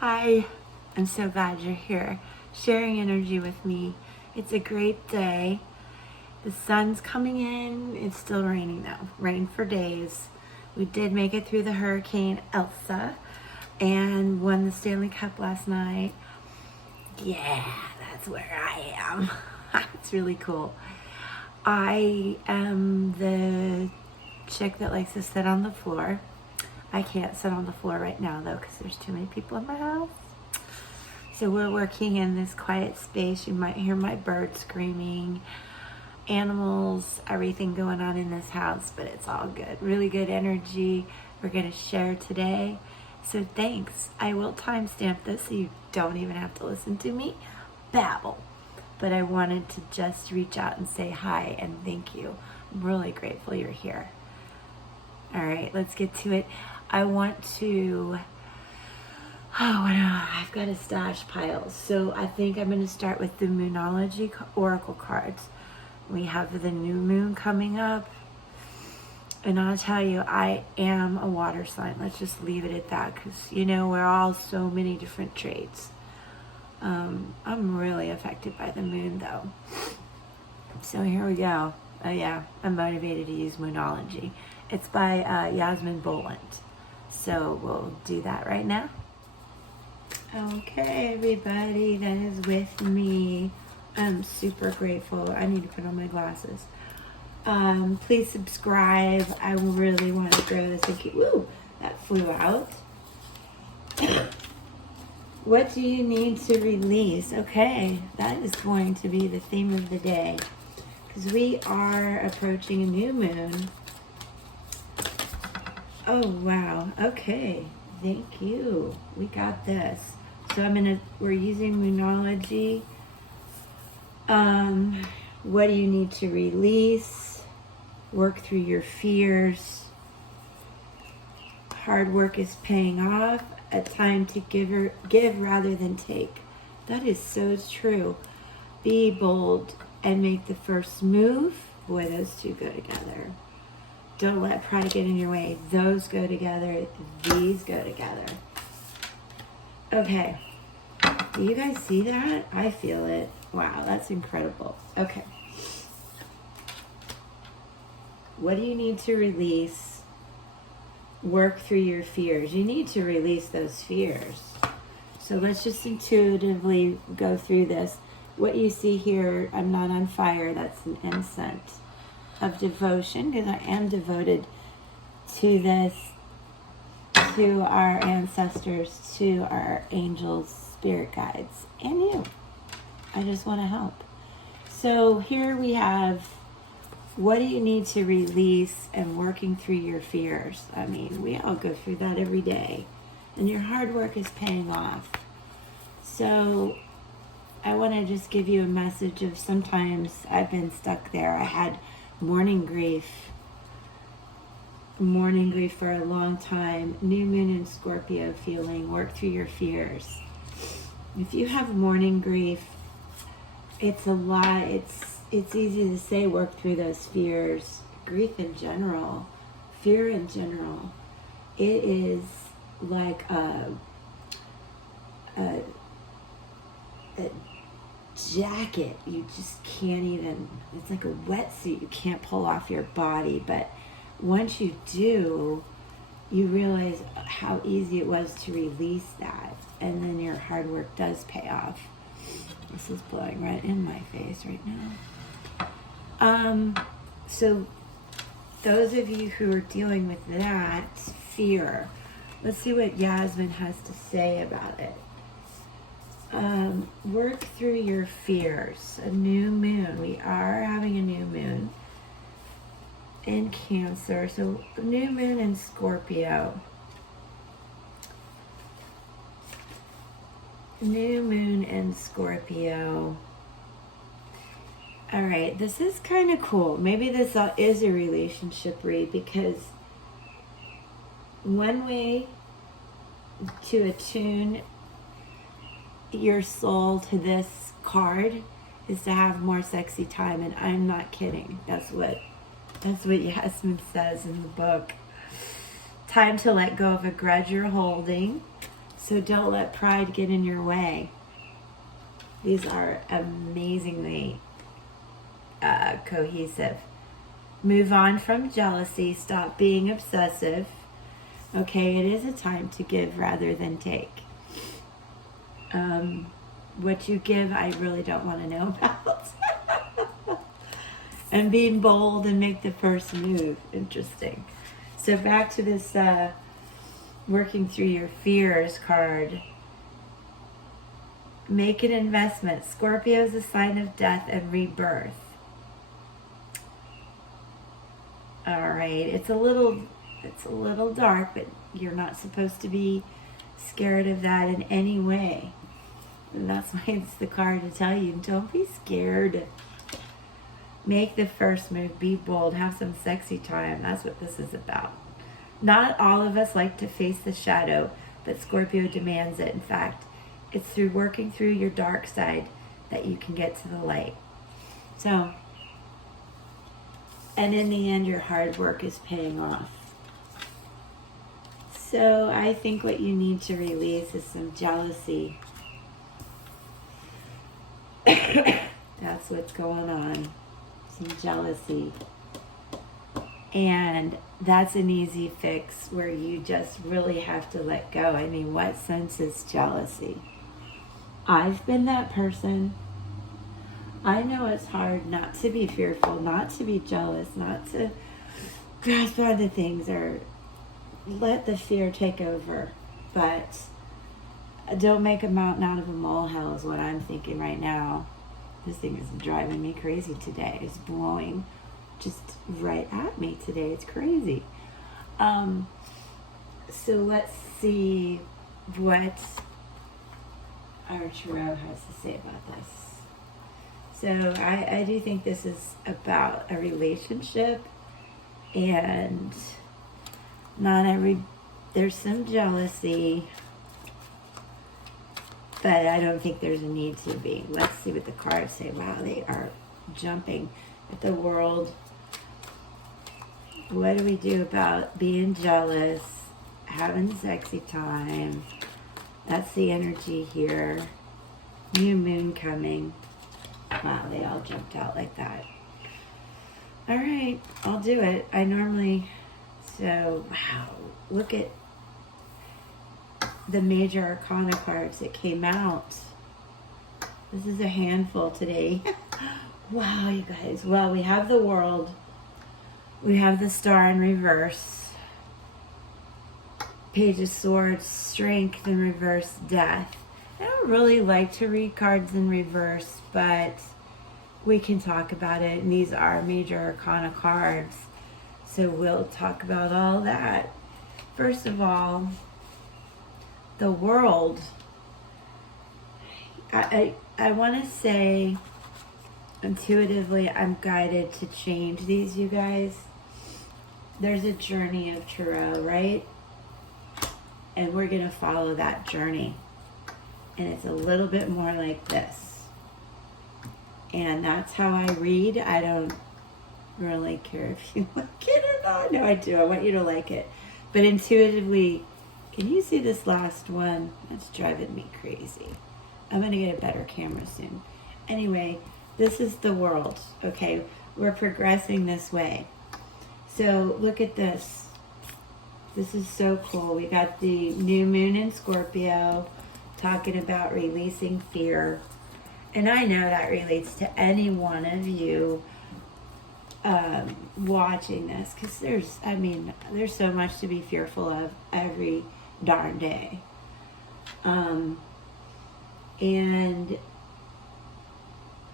Hi, I'm so glad you're here, sharing energy with me. It's a great day. The sun's coming in. It's still raining though. Rain for days. We did make it through the Hurricane Elsa and won the Stanley Cup last night. Yeah, that's where I am. It's really cool. I am the chick that likes to sit on the floor. I can't sit on the floor right now though because there's too many people in my house. So we're working in this quiet space. You might hear my birds screaming, animals, everything going on in this house, but it's all good. Really good energy we're going to share today. So thanks. I will timestamp this so you don't even have to listen to me babble. But I wanted to just reach out and say hi and thank you. I'm really grateful you're here. All right, let's get to it. I want to, I've got a stash pile. So I think I'm going to start with the Moonology Oracle cards. We have the new moon coming up. And I'll tell you, I am a water sign. Let's just leave it at that because, you know, we're all so many different traits. I'm really affected by the moon though. So here we go. Oh yeah, I'm motivated to use Moonology. It's by Yasmin Boland. So we'll do that right now. Okay, everybody that is with me. I'm super grateful. I need to put on my glasses. Please subscribe. I really want to grow this and keep, woo, that flew out. What do you need to release? Okay, that is going to be the theme of the day because we are approaching a new moon. Oh, wow. Okay. Thank you. We got this. So we're using Moonology. What do you need to release? Work through your fears. Hard work is paying off. A time to give rather than take. That is so true. Be bold and make the first move. Boy, those two go together. Don't let pride get in your way. Those go together. These go together. Okay. Do you guys see that? I feel it. Wow, that's incredible. Okay. What do you need to release? Work through your fears. You need to release those fears. So let's just intuitively go through this. What you see here, I'm not on fire. That's an incense of devotion because I am devoted to this, to our ancestors, to our angels, spirit guides, and you. I just want to help. So here we have, what do you need to release and working through your fears? I mean, we all go through that every day, and your hard work is paying off. So I want to just give you a message of sometimes I've been stuck there. I had morning grief for a long time. New moon in Scorpio feeling, work through your fears. If you have morning grief, it's a lot. It's easy to say work through those fears. Grief in general, fear in general, it is like a jacket. You just can't even, it's like a wetsuit you can't pull off your body, but once you do, you realize how easy it was to release that, and then your hard work does pay off. This is blowing right in my face right now. So those of you who are dealing with that fear, let's see what Yasmin has to say about it. Work through your fears. A new moon. We are having a new moon in Cancer. So new moon in Scorpio. New moon in Scorpio. All right, this is kind of cool. Maybe this is a relationship read because one way to attune your soul to this card is to have more sexy time, and I'm not kidding. That's what Yasmin says in the book. Time to let go of a grudge you're holding. So don't let pride get in your way. These are amazingly cohesive. Move on from jealousy. Stop being obsessive. Okay, it is a time to give rather than take. What you give, I really don't want to know about. And being bold and make the first move. Interesting. So back to this working through your fears card. Make an investment. Scorpio is a sign of death and rebirth. All right, it's a little dark, but you're not supposed to be scared of that in any way. And that's why it's the card to tell you, don't be scared. Make the first move, be bold, have some sexy time. That's what this is about. Not all of us like to face the shadow, but Scorpio demands it. In fact, it's through working through your dark side that you can get to the light. So, and in the end, your hard work is paying off. So I think what you need to release is some jealousy. That's what's going on. Some jealousy. And that's an easy fix where you just really have to let go. I mean, what sense is jealousy? I've been that person. I know it's hard not to be fearful, not to be jealous, not to grasp onto things or let the fear take over. But don't make a mountain out of a molehill is what I'm thinking right now. This thing is driving me crazy today. It's blowing just right at me today. It's crazy. So let's see what our tarot has to say about this. So I do think this is about a relationship, and there's some jealousy, but I don't think there's a need to be. Let's see what the cards say. Wow, they are jumping at the world. What do we do about being jealous, having sexy time? That's the energy here. New moon coming. Wow, they all jumped out like that. All right, I'll do it. So, wow, look at the major arcana cards that came out. This is a handful today. Wow, you guys. Well, we have the World. We have the Star in reverse. Page of Swords, Strength in reverse, Death. I don't really like to read cards in reverse, but we can talk about it. And these are major arcana cards. So we'll talk about all that. First of all, the World. I want to say intuitively I'm guided to change these, you guys. There's a journey of tarot, right? And we're going to follow that journey. And it's a little bit more like this. And that's how I read. I don't really care if you like it or not. No, I do. I want you to like it. But intuitively, can you see this last one? That's driving me crazy. I'm going to get a better camera soon. Anyway, this is the World. Okay, we're progressing this way. So look at this. This is so cool. We got the new moon in Scorpio talking about releasing fear. And I know that relates to any one of you watching this, because there's so much to be fearful of every darn day. And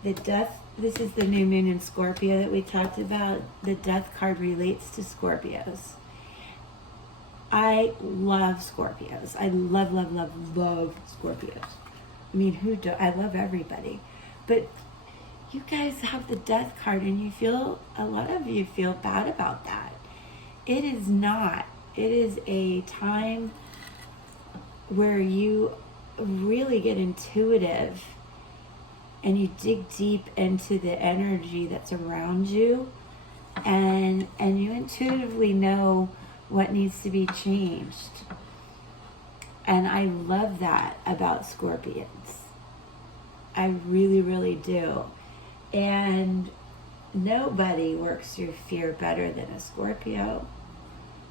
the Death, this is the new moon in Scorpio that we talked about. The Death card relates to Scorpios. I love Scorpios. I love Scorpios. I mean, I love everybody. But you guys have the Death card and a lot of you feel bad about that. It is not. It is a time where you really get intuitive and you dig deep into the energy that's around you, and you intuitively know what needs to be changed. And I love that about Scorpions. I really, really do. And nobody works through fear better than a Scorpio.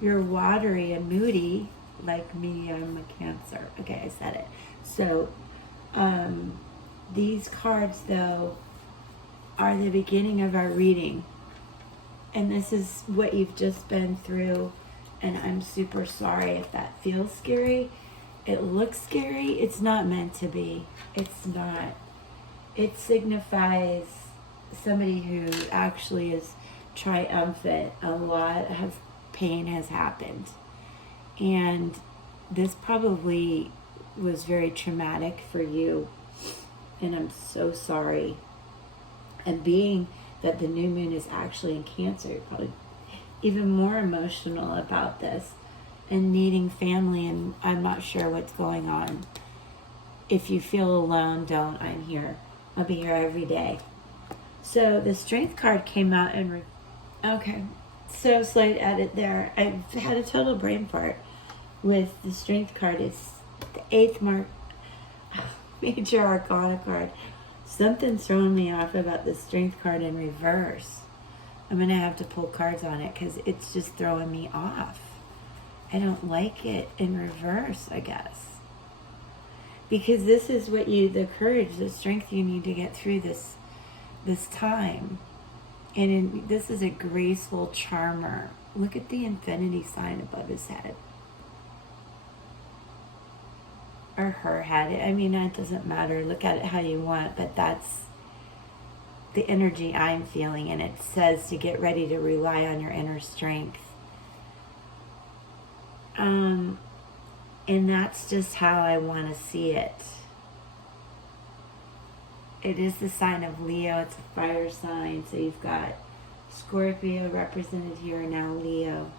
You're watery and moody, like me. I'm a Cancer. Okay, I said it. So these cards, though, are the beginning of our reading. And this is what you've just been through. And I'm super sorry if that feels scary. It looks scary. It's not meant to be. It's not. It signifies somebody who actually is triumphant. A lot of pain has happened. And this probably was very traumatic for you. And I'm so sorry. And being that the new moon is actually in Cancer, you're probably even more emotional about this and needing family, and I'm not sure what's going on. If you feel alone, don't. I'm here. I'll be here every day. So the Strength card came out and okay. So slight edit there. I've had a total brain fart with the Strength card. It's the 8th major arcana card. Something's throwing me off about the Strength card in reverse. I'm going to have to pull cards on it because it's just throwing me off. I don't like it in reverse, I guess. Because this is what the courage, the strength you need to get through this time. And this is a graceful charmer. Look at the infinity sign above his head. Or her head. I mean, that doesn't matter. Look at it how you want, but that's the energy I'm feeling. And it says to get ready to rely on your inner strength. And that's just how I want to see it. It is the sign of Leo. It's a fire sign. So you've got Scorpio represented here, now Leo.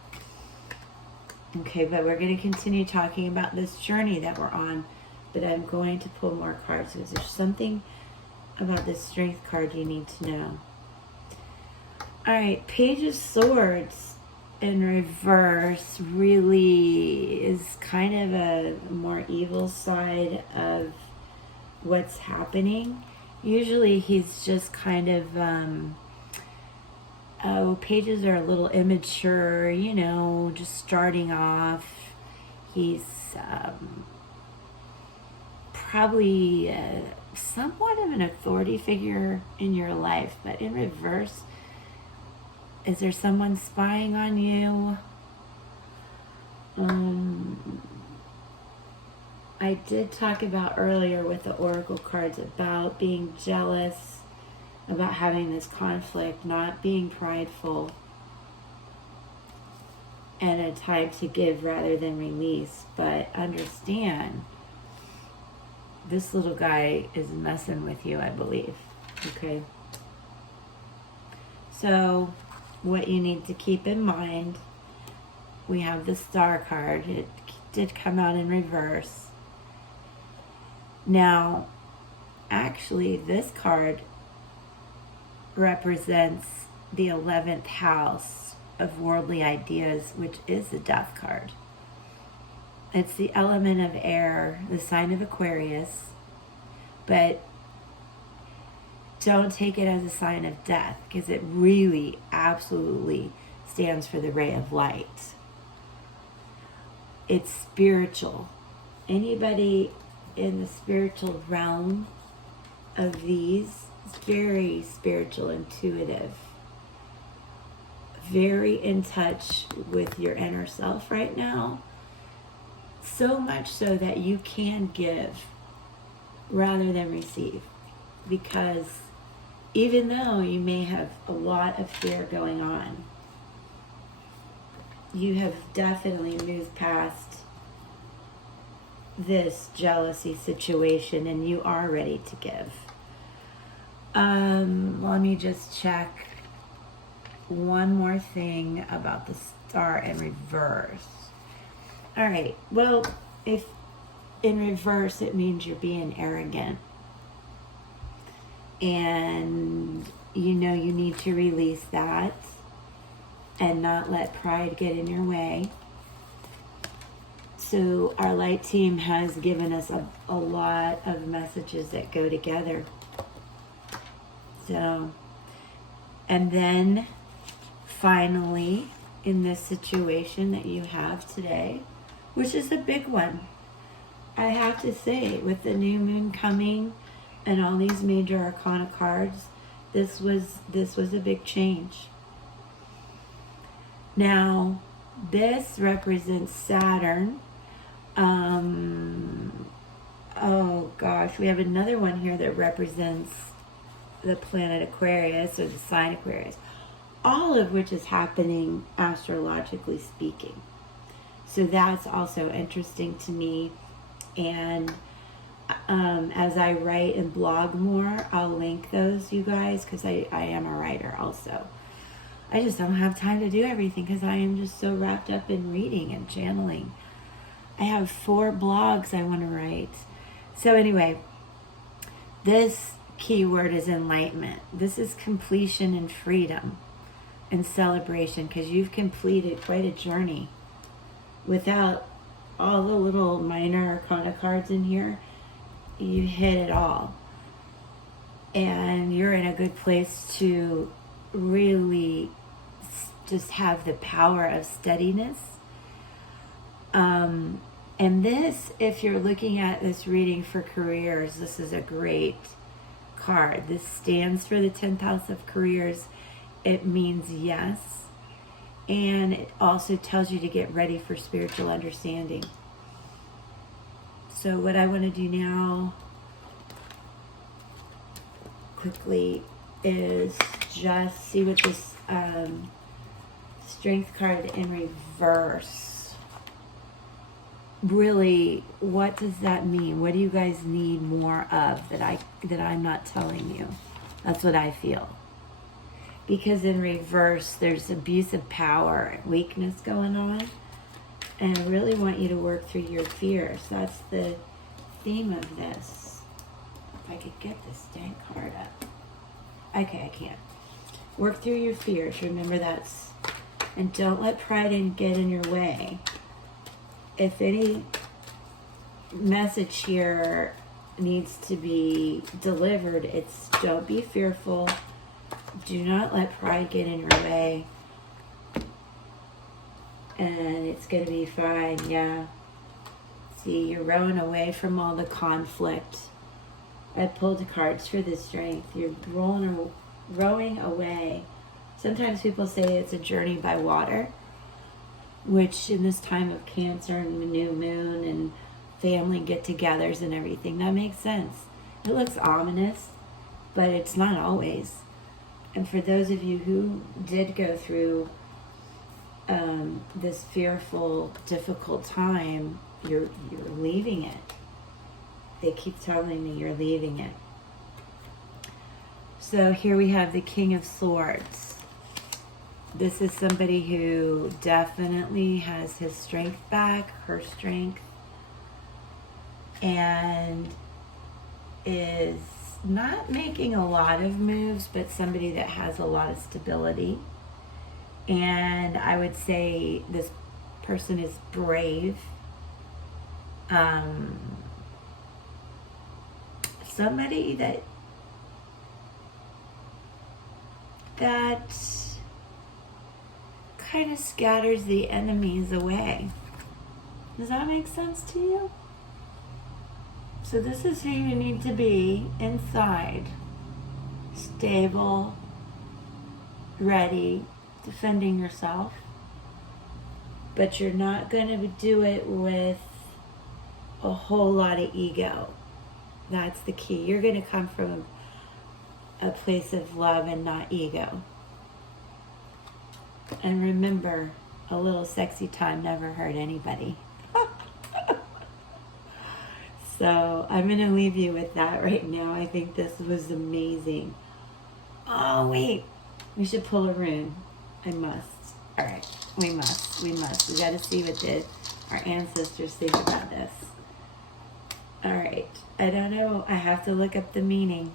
Okay, but we're going to continue talking about this journey that we're on. But I'm going to pull more cards because there's something about this Strength card you need to know. All right, Page of Swords in reverse really is kind of a more evil side of what's happening. Usually he's just kind of, pages are a little immature, you know, just starting off. He's probably somewhat of an authority figure in your life, but in reverse, is there someone spying on you? I did talk about earlier with the Oracle cards about being jealous, about having this conflict, not being prideful, and a time to give rather than release. But understand, this little guy is messing with you, I believe. Okay? So what you need to keep in mind, we have the Star card. It did come out in reverse. Now, actually, this card represents the 11th house of worldly ideas, which is the Death card. It's the element of air, the sign of Aquarius, but don't take it as a sign of death, because it really absolutely stands for the ray of light. It's spiritual. Anybody in the spiritual realm of these is very spiritual, intuitive, very in touch with your inner self right now. So much so that you can give rather than receive. Because even though you may have a lot of fear going on, you have definitely moved past this jealousy situation and you are ready to give. Let me just check one more thing about the Star in reverse. All right, well, if in reverse, it means you're being arrogant. And you know you need to release that and not let pride get in your way. So our light team has given us a lot of messages that go together. So, and then finally, in this situation that you have today, which is a big one, I have to say, with the new moon coming and all these major arcana cards, this was a big change. Now, this represents Saturn. Oh gosh, we have another one here that represents the planet Aquarius, or the sign Aquarius. All of which is happening astrologically speaking. So that's also interesting to me. And as I write and blog more, I'll link those, you guys, because I am a writer also. I just don't have time to do everything because I am just so wrapped up in reading and channeling. I have 4 blogs I want to write. So anyway, this keyword is enlightenment. This is completion and freedom and celebration, because you've completed quite a journey. Without all the little minor arcana cards in here, you hit it all. And you're in a good place to really just have the power of steadiness. And this, if you're looking at this reading for careers, this is a great card. This stands for the 10th house of careers. It means yes. And it also tells you to get ready for spiritual understanding. So what I want to do now, quickly, is just see what this strength card in reverse, really, what does that mean? What do you guys need more of that I'm not telling you? That's what I feel. Because in reverse, there's abuse of power, weakness going on. And I really want you to work through your fears. That's the theme of this. If I could get this dang card up. Okay, I can't. Work through your fears. Remember that's... And don't let pride get in your way. If any message here needs to be delivered, it's don't be fearful. Do not let pride get in your way. And it's going to be fine, yeah. See, you're rowing away from all the conflict. I pulled the cards for the strength. You're rowing away. Sometimes people say it's a journey by water, which in this time of Cancer and the new moon and family get-togethers and everything, that makes sense. It looks ominous, but it's not always. And for those of you who did go through this fearful, difficult time, you're leaving it. They keep telling me you're leaving it. So here we have the King of Swords. This is somebody who definitely has his strength back, her strength, and is not making a lot of moves, but somebody that has a lot of stability. And I would say this person is brave. Somebody that kind of scatters the enemies away. Does that make sense to you? So this is who you need to be inside. Stable, ready, defending yourself. But you're not going to do it with a whole lot of ego. That's the key. You're going to come from a place of love and not ego. And remember, a little sexy time never hurt anybody. So I'm going to leave you with that right now. I think this was amazing. Oh, wait. We should pull a rune. I must. All right. We must. We got to see what our ancestors think about this. All right. I don't know. I have to look up the meaning.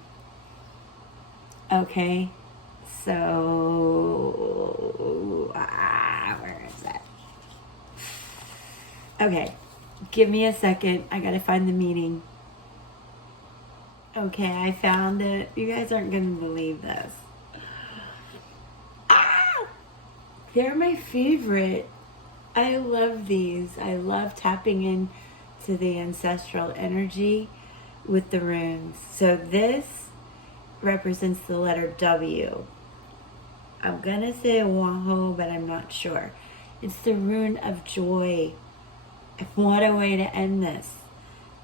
Okay. So, where is that? Okay. Give me a second. I gotta find the meaning. Okay, I found it. You guys aren't gonna believe this. Ah! They're my favorite. I love these. I love tapping in to the ancestral energy with the runes. So this represents the letter W. I'm gonna say Waho, but I'm not sure. It's the rune of joy. What a way to end this.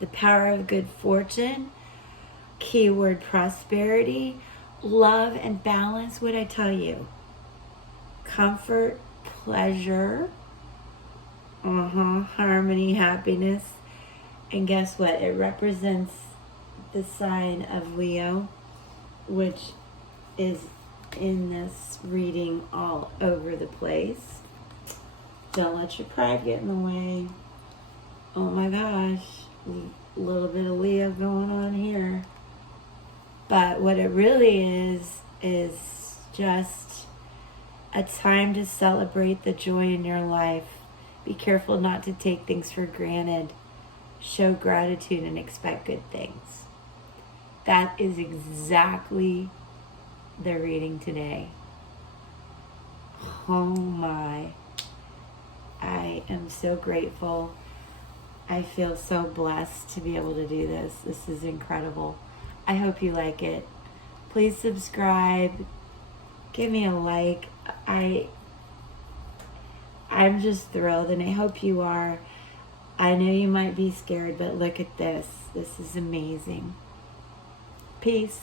The power of good fortune, keyword prosperity, love and balance. What I tell you? Comfort, pleasure, harmony, happiness. And guess what? It represents the sign of Leo, which is in this reading all over the place. Don't let your pride get in the way. Oh my gosh, a little bit of Leo going on here. But what it really is just a time to celebrate the joy in your life. Be careful not to take things for granted. Show gratitude and expect good things. That is exactly the reading today. Oh my. I am so grateful. I feel so blessed to be able to do this. This is incredible. I hope you like it. Please subscribe. Give me a like. I'm just thrilled, and I hope you are. I know you might be scared, but look at this. This is amazing. Peace.